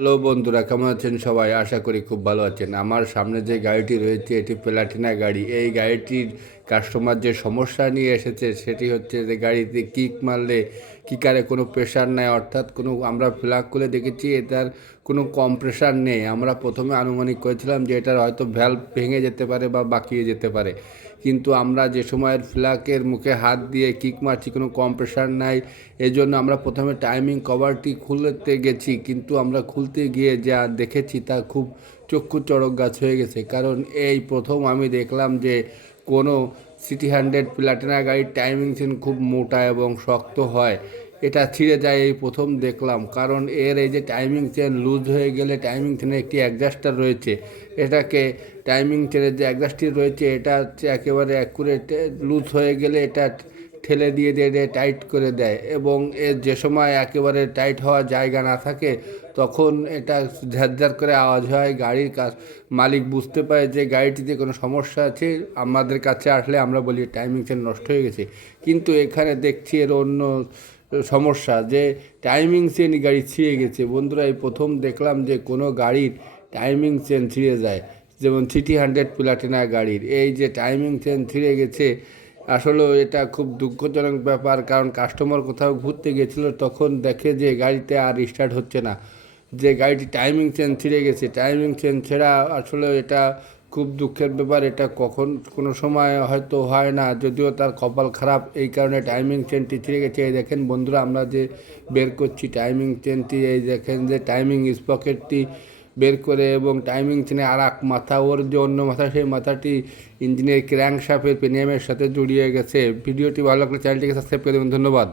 Hello বন্ধুরা, কেমন আছেন সবাই? আশা করি খুব ভালো আছেন। আমার সামনে যে গাড়িটি রয়েছে এটি প্লাটিনা গাড়ি। এই গাড়িটির কাস্টমার যে সমস্যা নিয়ে এসেছে সেটি হচ্ছে যে গাড়িতে কিক মারলে কিকারে কোনো প্রেশার নেই, অর্থাৎ কোনো আমরা ফ্ল্যাগ খুলে দেখেছি এটার কোনো কম্প্রেসার নেই। আমরা প্রথমে আনুমানিক করেছিলাম যে এটার হয়তো ভ্যালভ ভেঙে যেতে পারে বা বাঁকিয়ে যেতে পারে, কিন্তু আমরা যে সময়ের ফ্ল্যাগের মুখে হাত দিয়ে কিক মারছি কোনো কম্প্রেসার নাই। এই জন্য আমরা প্রথমে টাইমিং কভারটি খুলতে গেছি, কিন্তু আমরা খুলতে গিয়ে যা দেখেছি তা খুব চক্ষু চড়ক গাছ হয়ে গেছে। কারণ এই প্রথম আমি দেখলাম যে কোনো সিটি 100 প্লাটিনা গাড়ির টাইমিং চেন খুব মোটা এবং শক্ত হয়, এটা ছিঁড়ে যায় এই প্রথম দেখলাম। কারণ এর এই যে টাইমিং চেন লুজ হয়ে গেলে টাইমিং চেনের একটি অ্যাডজাস্টার রয়েছে, এটাকে টাইমিং চেনের যে অ্যাডজাস্টার রয়েছে এটা হচ্ছে একেবারে অ্যাকুরেট, লুজ হয়ে গেলে এটা ঠেলে দিয়ে দিয়ে টাইট করে দেয়, এবং এর যে সময় একেবারে টাইট হওয়ার জায়গা না থাকে তখন এটা ঝরঝর করে আওয়াজ হয়। গাড়ির মালিক বুঝতে পারে যে গাড়িটিতে কোনো সমস্যা আছে, আমাদের কাছে আসলে আমরা বলি টাইমিং চেন নষ্ট হয়ে গেছে। কিন্তু এখানে দেখছি এর অন্য সমস্যা, যে টাইমিং চেন গাড়ি ছিঁড়ে গেছে। বন্ধুরা, এই প্রথম দেখলাম যে কোনো গাড়ির টাইমিং চেন ছিঁড়ে যায়, যেমন সিটি 100 প্লাটিনা গাড়ির এই যে টাইমিং চেন ছিঁড়ে গেছে। আসলেও এটা খুব দুঃখজনক ব্যাপার, কারণ কাস্টমার কোথাও ঘুরতে গেছিলো, তখন দেখে যে গাড়িতে আর স্টার্ট হচ্ছে না, যে গাড়িটি টাইমিং চেন ছিঁড়ে গেছে। টাইমিং চেন ছেঁড়া আসলে এটা খুব দুঃখের ব্যাপার। এটা কখন কোনো সময় হয়তো হয় না, যদিও তার কপাল খারাপ, এই কারণে টাইমিং চেনটি ছিঁড়ে গেছে। এই দেখেন বন্ধুরা, আমরা যে বের করছি টাইমিং চেনটি, এই দেখেন যে টাইমিং স্পকেটটি বের করে, এবং টাইমিং চেনে আর এক মাথা, ওর যে অন্য মাথা সেই মাথাটি ইঞ্জিনের ক্র্যাঙ্কশাফটের পেনিয়ামের সাথে জড়িয়ে গেছে। ভিডিওটি ভালো লাগলে চ্যানেলটিকে সাবস্ক্রাইব করে দেবেন। ধন্যবাদ।